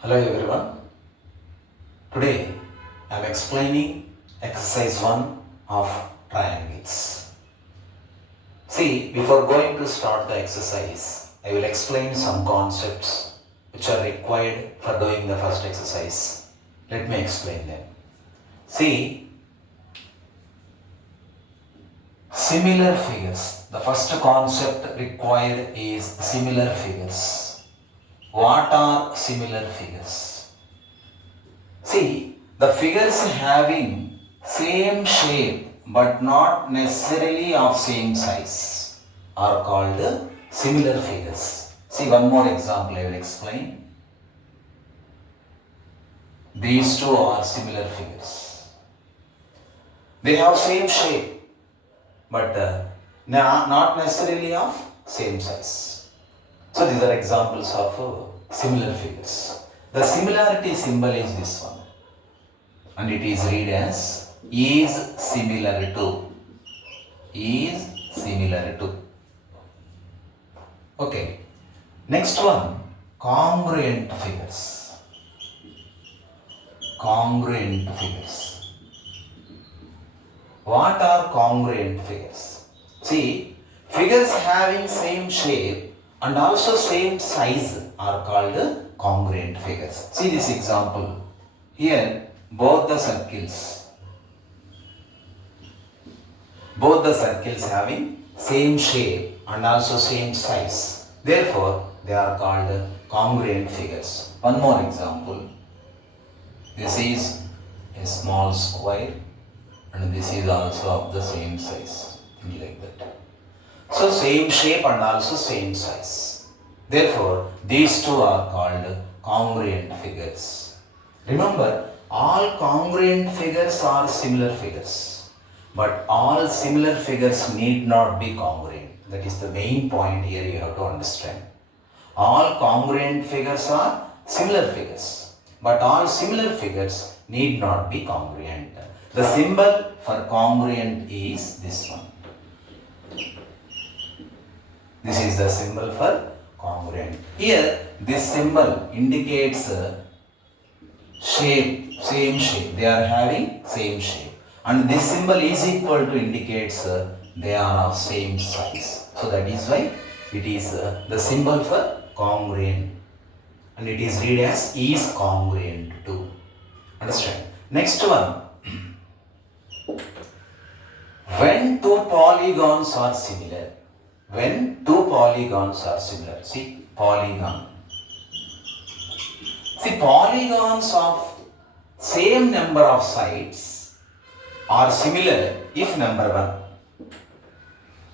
Hello everyone. Today I am explaining exercise 1 of triangles. See, before going to start the exercise, I will explain some concepts which are required for doing the first exercise. Let me explain them. See, similar figures. The first concept required is similar figures. What are similar figures? See, the figures having same shape but not necessarily of same size are called similar figures. See, one more example I will explain. These two are similar figures. They have same shape but not necessarily of same size. So these are examples of similar figures. The similarity symbol is this one, and it is read as is similar to. Is similar to. Okay. Next one, congruent figures. Congruent figures. What are congruent figures? See, figures having same shape and also same size are called congruent figures. See this example. Here both the circles having same shape and also same size. Therefore, they are called congruent figures. One more example. This is a small square and this is also of the same size. Like that. So same shape and also same size. Therefore, these two are called congruent figures. Remember, all congruent figures are similar figures. But all similar figures need not be congruent. That is the main point here you have to understand. All congruent figures are similar figures. But all similar figures need not be congruent. The symbol for congruent is this one. This is the symbol for congruent. Here, this symbol indicates shape, same shape. They are having same shape. And this symbol is equal to indicates they are of same size. So that is why it is the symbol for congruent. And it is read as is congruent to. Understand? Next one. When two polygons are similar. When two polygons are similar. See, polygon. See, polygons of same number of sides are similar if number one,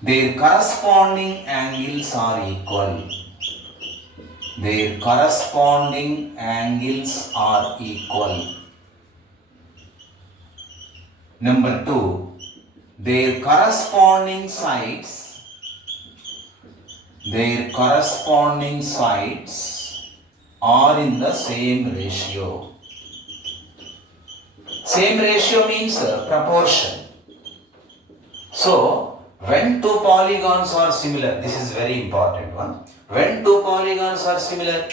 their corresponding angles are equal. Their corresponding angles are equal. Number two, their corresponding sides are in the same ratio. Same ratio means proportion. So, when two polygons are similar, this is very important one. When two polygons are similar,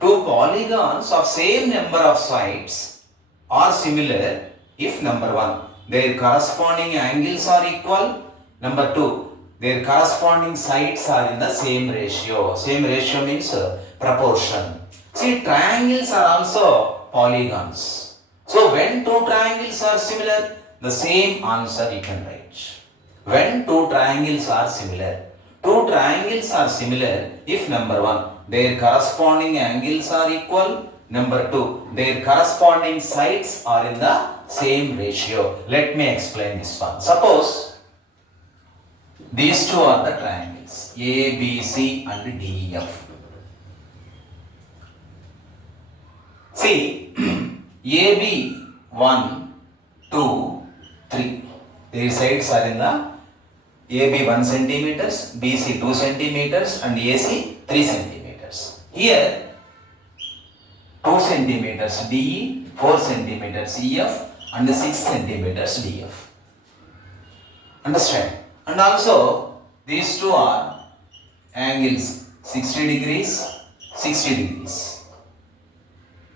two polygons of same number of sides are similar if number one, their corresponding angles are equal. Number two, their corresponding sides are in the same ratio. Same ratio means proportion. See, triangles are also polygons. So, when two triangles are similar, the same answer you can write. When two triangles are similar. Two triangles are similar if number one, their corresponding angles are equal. Number two, their corresponding sides are in the same ratio. Let me explain this one. Suppose these two are the triangles A, B, C and D, E, F. See, AB 1, 2, 3. Their sides are in the AB 1 centimeters, BC 2 centimeters and AC 3 centimeters. Here 2 centimeters DE, 4 centimeters EF and 6 centimeters DF. Understand? And also these two are angles 60 degrees, 60 degrees.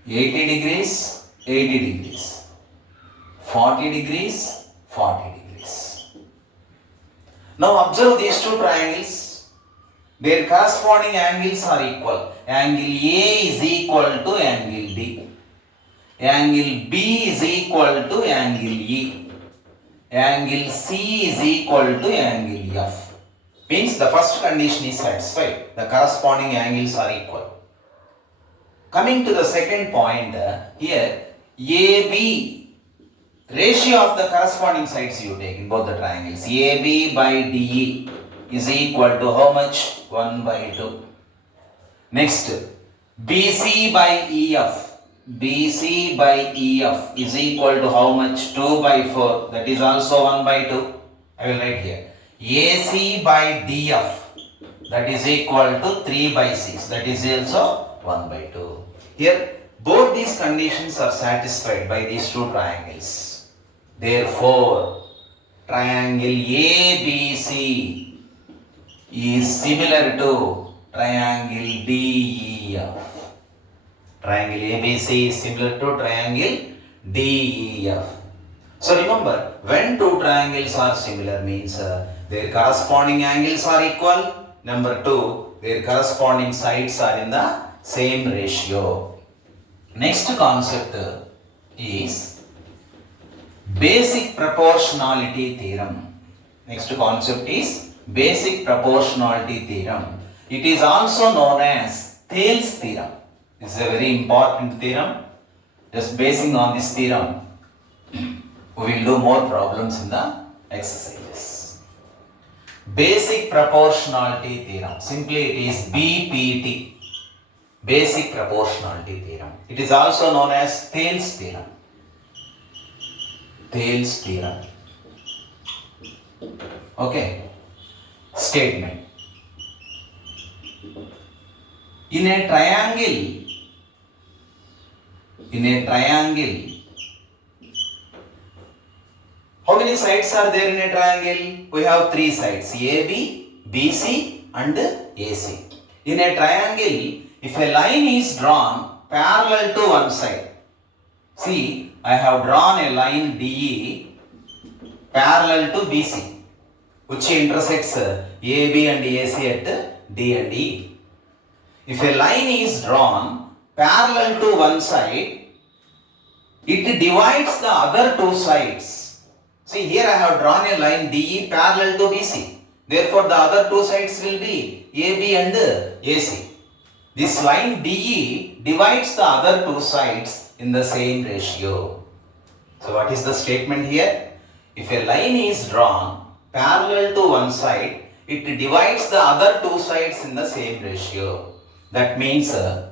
80 degrees, 80 degrees, 40 degrees, 40 degrees. Now observe these two triangles. Their corresponding angles are equal. Angle A is equal to angle D. Angle B is equal to angle E. Angle C is equal to angle F. Means the first condition is satisfied. The corresponding angles are equal. Coming to the second point, here AB, ratio of the corresponding sides you take in both the triangles. AB by DE is equal to how much? 1 by 2. Next, BC by EF. BC by EF is equal to how much? 2 by 4. That is also 1 by 2. I will write here. AC by DF. That is equal to 3 by 6. That is also 1 by 2. Here, both these conditions are satisfied by these two triangles. Therefore, triangle ABC is similar to triangle DEF. Triangle ABC is similar to triangle DEF. So remember, when two triangles are similar means their corresponding angles are equal. Number 2, their corresponding sides are in the same ratio. Next concept is basic proportionality theorem. Next concept is basic proportionality theorem. It is also known as Thales theorem. This is a very important theorem. Just basing on this theorem, we will do more problems in the exercises. Basic proportionality theorem. Simply it is BPT. Basic proportionality theorem. It is also known as Thales theorem. Thales theorem. Okay. Statement. In a triangle, how many sides are there in a triangle? We have 3 sides, AB, BC and AC. In a triangle, if a line is drawn parallel to one side, see, I have drawn a line DE parallel to BC, which intersects AB and AC at D and E. If a line is drawn parallel to one side, it divides the other 2 sides. See, here I have drawn a line DE parallel to BC. Therefore, the other 2 sides will be AB and AC. This line DE divides the other 2 sides in the same ratio. So, what is the statement here? If a line is drawn parallel to one side, it divides the other 2 sides in the same ratio. That means AD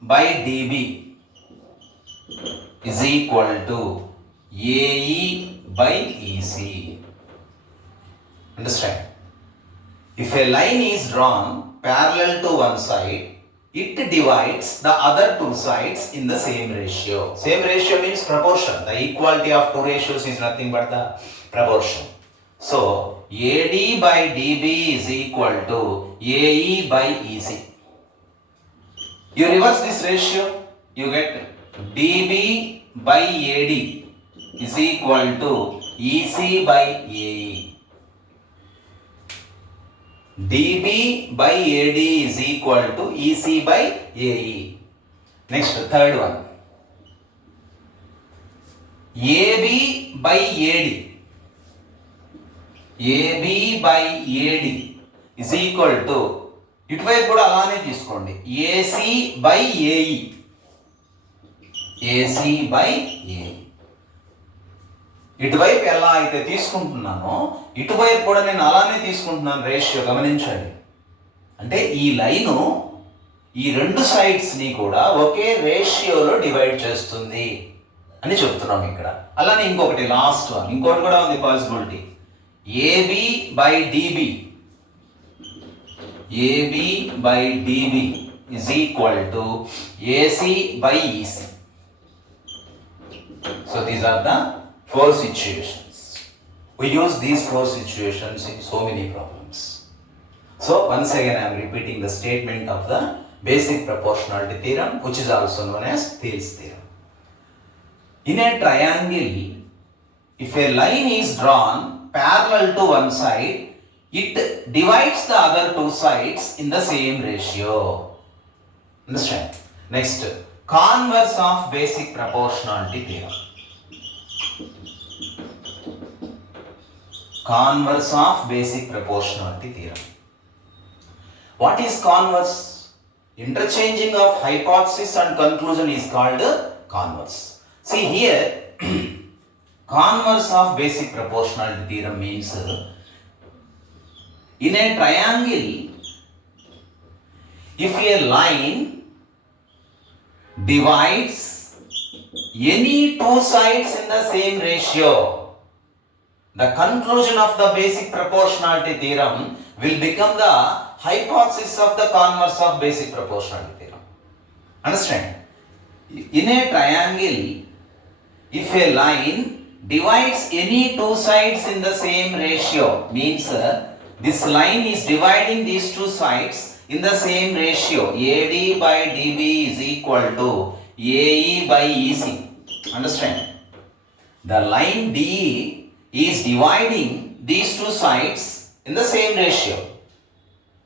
by DB is equal to AE by EC. Understand? If a line is drawn parallel to one side, it divides the other 2 sides in the same ratio. Same ratio means proportion. The equality of 2 ratios is nothing but the proportion. So, AD by DB is equal to AE by EC. You reverse this ratio, you get DB by AD is equal to EC by AE. DB by AD is equal to EC by AE. Next, third one. AB by AD. AB by AD is equal to, ఇటువైపు కూడా అలానే తీసుకోండి, AC by AE. AC by AE. ఇటువైపు ఎలా అయితే తీసుకుంటున్నానో ఇటువైపు కూడా నేను అలానే తీసుకుంటున్నాను రేషియో, గమనించండి. అంటే ఈ లైను ఈ 2 సైడ్స్ని కూడా ఒకే రేషియోలో డివైడ్ చేస్తుంది అని చెప్తున్నాం ఇక్కడ. అలానే ఇంకొకటి లాస్ట్ వన్, ఇంకోటి కూడా ఉంది possibility. AB by DB. AB by DB is equal to AC by EC. So these are the 4 situations. We use these 4 situations in so many problems. So once again I am repeating the statement of the basic proportionality theorem, which is also known as Thales theorem. In a triangle, if a line is drawn parallel to one side, it divides the other two sides in the same ratio. Understand? Next, converse of basic proportionality theorem. Converse of basic proportionality theorem. What is converse? Interchanging of hypothesis and conclusion is called converse. See here, converse of basic proportionality theorem means in a triangle, if a line divides any two sides in the same ratio, the conclusion of the basic proportionality theorem will become the hypothesis of the converse of basic proportionality theorem. Understand? In a triangle, if a line divides any two sides in the same ratio, means this line is dividing these two sides in the same ratio. AD by DB is equal to AE by EC. Understand? The line DE is dividing these two sides in the same ratio.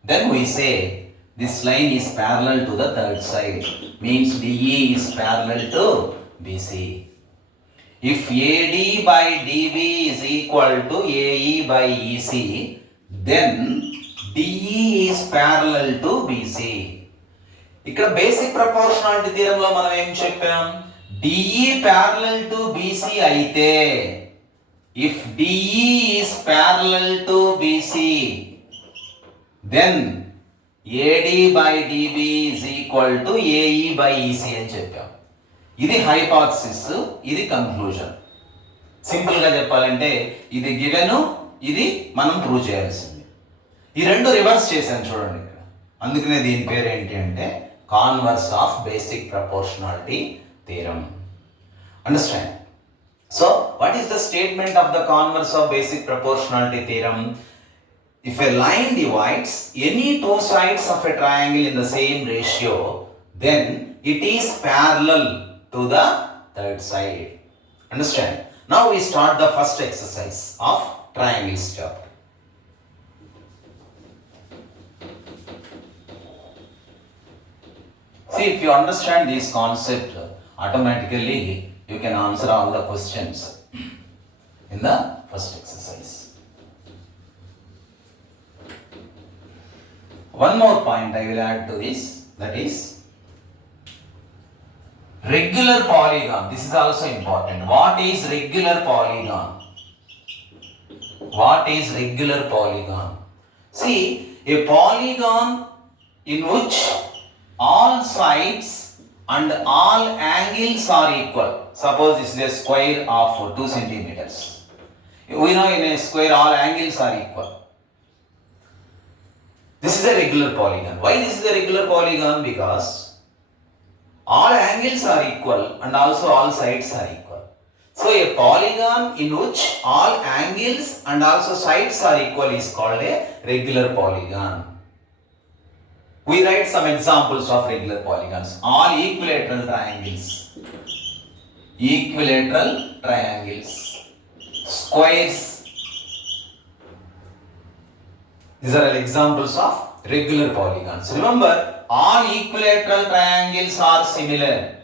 Then we say this line is parallel to the third side. Means DE is parallel to BC. If AD by DB is equal to AE by EC, then DE is parallel to BC. ఇక్కడ basic proportionality థియరంలో మనం ఏం చెప్పాం? DE parallel to BC అయితే, if DE is parallel to BC, then AD by DB is equal to AE by EC అని చెప్పాం. ఇది hypothesis, ఇది conclusion. సింపుల్గా చెప్పాలంటే ఇది గివెన్, ఇది మనం ప్రూవ్ చేయాల్సింది. ఈ రెండు రివర్స్ చేశాను చూడండి ఇక్కడ. అందుకనే దీని పేరు ఏంటి అంటే converse of basic proportionality theorem. Understand? So what is the statement of the converse of basic proportionality theorem? If a line divides any two sides of a triangle in the same ratio, then it is parallel to the third side. Understand? Now we start the first exercise of triangles chapter. See, if you understand this concept, automatically you can answer all the questions in the first exercise. One more point I will add to this, that is regular polygon. This is also important. What is regular polygon? What is regular polygon? See, a polygon in which all sides and all angles are equal. Suppose this is a square of 2 centimeters. We know in a square all angles are equal. This is a regular polygon. Why this is a regular polygon? Because all angles are equal and also all sides are equal. So a polygon in which all angles and also sides are equal is called a regular polygon. We write some examples of regular polygons. All equilateral triangles. Equilateral triangles. Squares. These are examples of regular polygons. Remember, all equilateral triangles are similar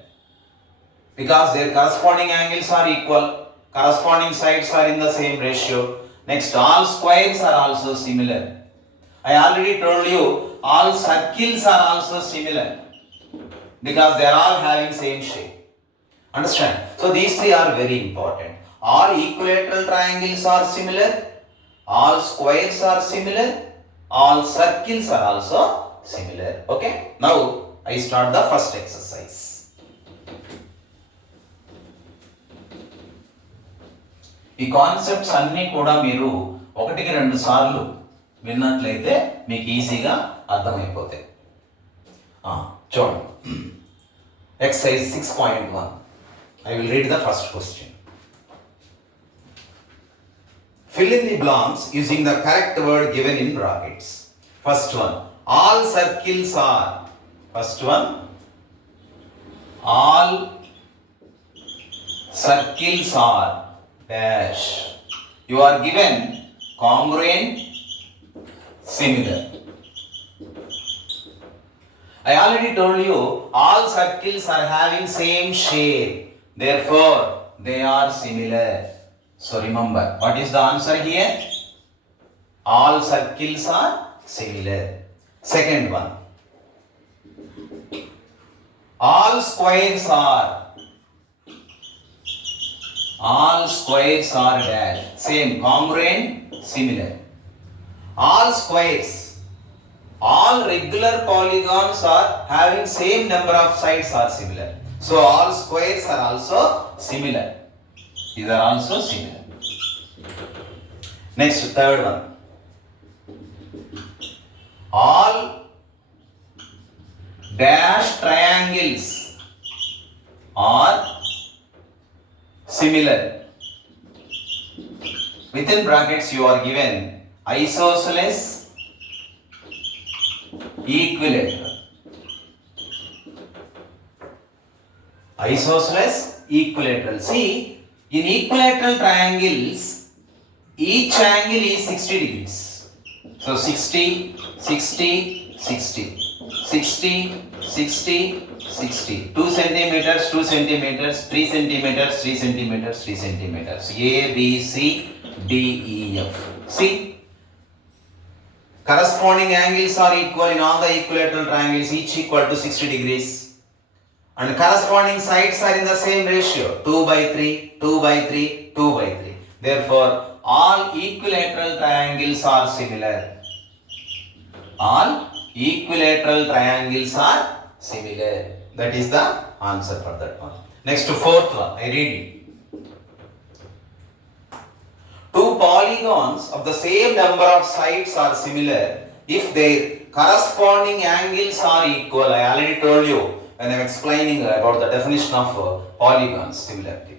because their corresponding angles are equal, corresponding sides are in the same ratio. Next, all squares are also similar. I already told you, all circles are also similar because they are all having same shape. Understand? So these three are very important. All equilateral triangles are similar, all squares are similar, all circles are also similar. Okay? Now I start the first exercise. ఈ concepts అన్నీ కూడా మీరు ఒకటికి రెండు సార్లు విన్నట్లయితే మీకు ఈజీగా అర్థమైపోతాయి. చూడండి, exercise 6.1. I will read the first question. Fill in the blanks using the correct word given in brackets. First one, all circles are. First one, all circles are dash. You are given congruent, similar. I already told you all circles are having same shape. Therefore, they are similar. So remember, what is the answer here? All circles are similar. Second one, all squares are dash. Same, congruent, similar. All squares, all regular polygons are having same number of sides are similar. So all squares are also similar. These are also similar. Next, third one. All dash triangles are similar. Within brackets you are given isosceles, equilateral. Isosceles, equilateral. See, in equilateral triangles, each angle is 60 degrees. So 60, 60, 60, 60, 60, 60. 2 centimeters, 2 centimeters, 3 centimeters, 3 centimeters, 3 centimeters. A, B, C, D, E, F. See, corresponding angles are equal in all the equilateral triangles, each equal to 60 degrees. And corresponding sides are in the same ratio, 2 by 3, 2 by 3, 2 by 3. Therefore, all equilateral triangles are similar. All equilateral triangles are similar. That is the answer for that one. Next, fourth one, I read it. Two polygons of the same number of sides are similar if their corresponding angles are equal. I already told you when I am explaining about the definition of polygons, similarity.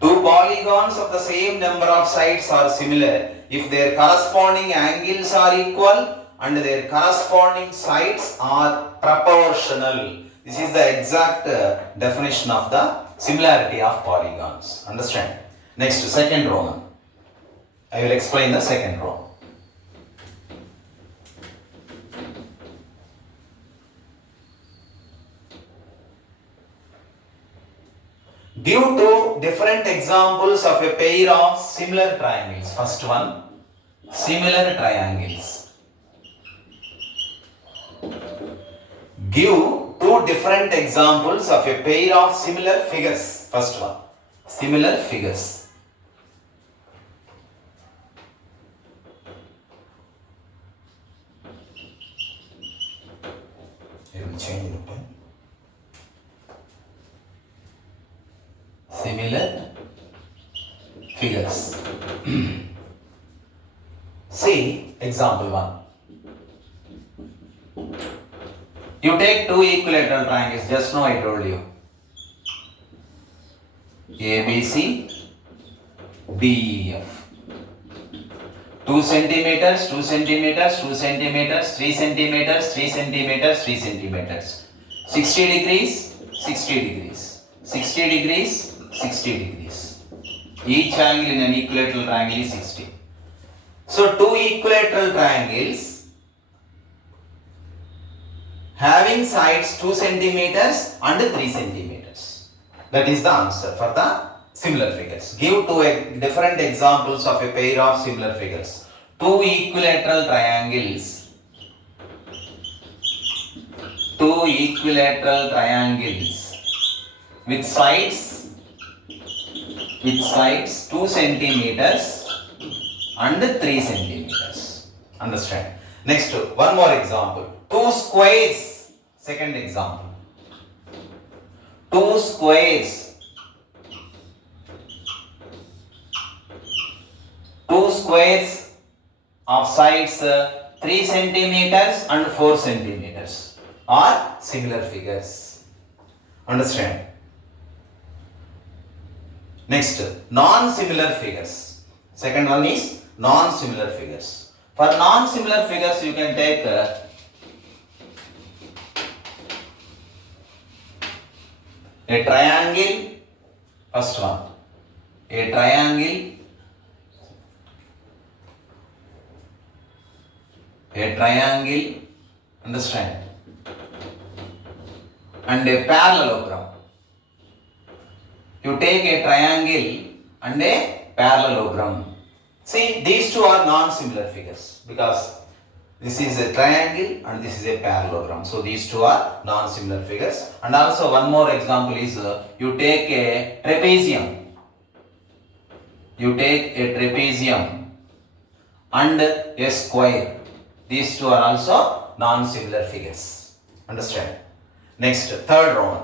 Two polygons of the same number of sides are similar if their corresponding angles are equal and their corresponding sides are proportional. This is the exact definition of the similarity of polygons. Understand? Next, second row. I will explain the second row. Give two different examples of a pair of similar triangles. First one, similar triangles. Give two different examples of a pair of similar figures. First one, similar figures. I will change the pen. Similar figures. See example 1. You take two equilateral triangles, just now I told you. ABC, DEF. 2 centimeters, 2 centimeters, 2 centimeters, 3 centimeters, 3 centimeters, 3 centimeters. 60 degrees, 60 degrees. 60 degrees, 60 degrees. Each angle in an equilateral triangle is 60. So, two equilateral triangles having sides 2 centimeters and 3 centimeters. That is the answer for the similar figures. Give two different examples of a pair of similar figures. Two equilateral triangles. Two equilateral triangles with sides 2 centimeters and 3 centimeters. Understand? Next, one more example. Two squares. Second example. Two squares. Two squares of sides 3 centimeters and 4 centimeters are similar figures. Understand? Next, non-similar figures. Second one is non-similar figures. For non-similar figures, you can take A triangle, first one, a triangle, understand, and a parallelogram. You take a triangle and a parallelogram. See, these two are non-similar figures because this is a triangle and this is a parallelogram. So these two are non-similar figures. And also one more example is you take a trapezium. You take a trapezium and a square. These two are also non-similar figures. Understand? Next, third Roman.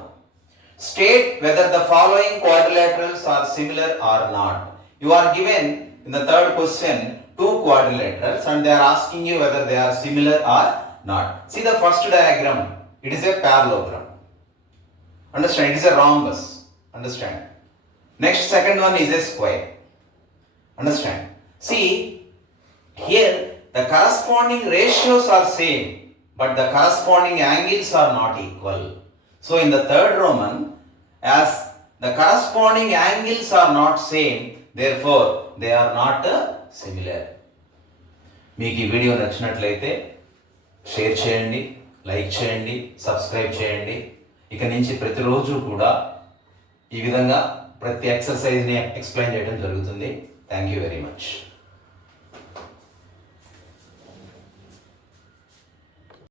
State whether the following quadrilaterals are similar or not. You are given in the third question two quadrilaterals and they are asking you whether they are similar or not. See the first diagram, it is a parallelogram. Understand? It is a rhombus. Understand? Next, second one is a square. Understand? See, here the corresponding ratios are same, but the corresponding angles are not equal. So in the third Roman, as the corresponding angles are not same, therefore they are not similar. మీకు ఈ video నచ్చినట్లయితే share చేయండి, like చేయండి, subscribe చేయండి. ఇక నుంచి ప్రతిరోజు కూడా ఈ విధంగా ప్రతి ఎక్సర్సైజ్ని ఎక్స్ప్లెయిన్ చేయడం జరుగుతుంది. Thank you very much.